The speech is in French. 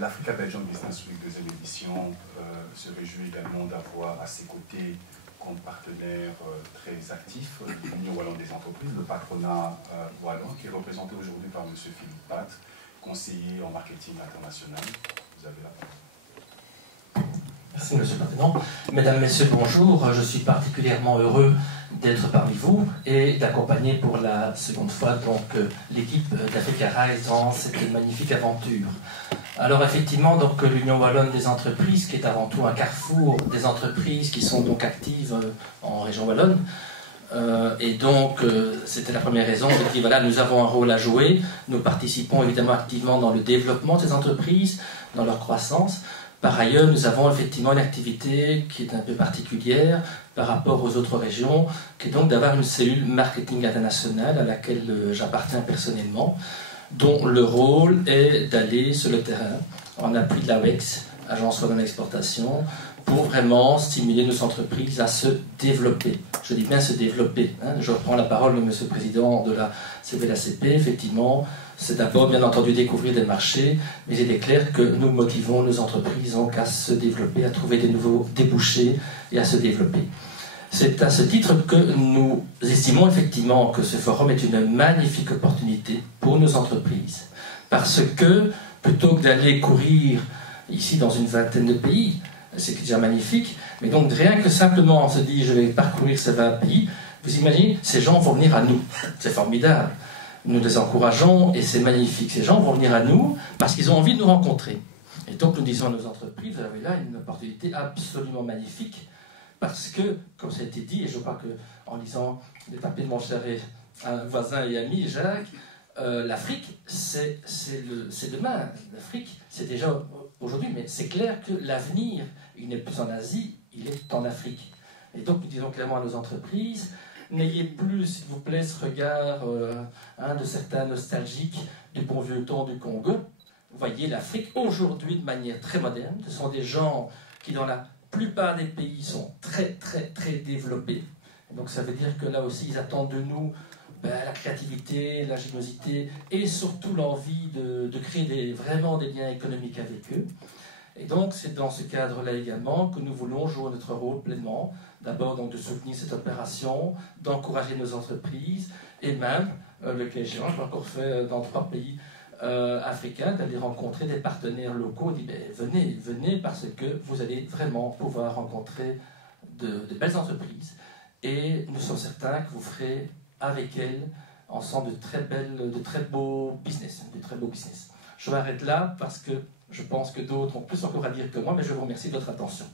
L'Africa Belgium Business Week deuxième édition se réjouit également d'avoir à ses côtés comme partenaire très actif l'Union Wallonne des entreprises, le patronat wallon, qui est représenté aujourd'hui par M. Philippe Pat, conseiller en marketing international. Vous avez la parole. Merci M. le Président. Mesdames, Messieurs, bonjour. Je suis particulièrement heureux d'être parmi vous et d'accompagner pour la seconde fois l'équipe d'Africa Rise dans cette magnifique aventure. Alors effectivement, l'Union Wallonne des entreprises, qui est avant tout un carrefour des entreprises qui sont donc actives en région Wallonne, c'était la première raison de dire voilà, nous avons un rôle à jouer, nous participons évidemment activement dans le développement de ces entreprises, dans leur croissance. Par ailleurs, nous avons effectivement une activité qui est un peu particulière par rapport aux autres régions, qui est donc d'avoir une cellule marketing internationale à laquelle j'appartiens personnellement, dont le rôle est d'aller sur le terrain en appui de l'AWEX, Agence Wallonne d'Exportation, pour vraiment stimuler nos entreprises à se développer. Je dis bien se développer. Je reprends la parole de M. le Président de la CVLACP. Effectivement, c'est d'abord bien entendu découvrir des marchés, mais il est clair que nous motivons nos entreprises donc à se développer, à trouver des nouveaux débouchés et à se développer. C'est à ce titre que nous estimons effectivement que ce forum est une magnifique opportunité pour nos entreprises. Parce que, plutôt que d'aller courir ici dans une vingtaine de pays, c'est déjà magnifique, mais donc rien que simplement on se dit je vais parcourir ces 20 pays, vous imaginez, ces gens vont venir à nous. C'est formidable. Nous les encourageons et c'est magnifique. Ces gens vont venir à nous parce qu'ils ont envie de nous rencontrer. Et donc nous disons à nos entreprises, vous avez là une opportunité absolument magnifique. Parce que, comme ça a été dit, et je crois qu'en lisant les papiers de mon cher voisin et ami Jacques, l'Afrique, c'est demain. L'Afrique, c'est déjà aujourd'hui, mais c'est clair que l'avenir, il n'est plus en Asie, il est en Afrique. Et donc nous disons clairement à nos entreprises, n'ayez plus, s'il vous plaît, ce regard de certains nostalgiques du bon vieux temps du Congo. Vous voyez l'Afrique aujourd'hui de manière très moderne. Ce sont des gens qui, dans la plupart des pays, sont très, très, très développés. Et donc ça veut dire que là aussi, ils attendent de nous la créativité, l'ingéniosité et surtout l'envie de créer vraiment des liens économiques avec eux. Et donc c'est dans ce cadre-là également que nous voulons jouer notre rôle pleinement. D'abord donc de soutenir cette opération, d'encourager nos entreprises et même, le cas échéant, je l'ai encore fait dans 3 pays africains, d'aller rencontrer des partenaires locaux. On dit venez parce que vous allez vraiment pouvoir rencontrer de belles entreprises et nous sommes certains que vous ferez avec elles ensemble de très beaux business. Je m'arrête là parce que je pense que d'autres ont plus encore à dire que moi, mais je vous remercie de votre attention.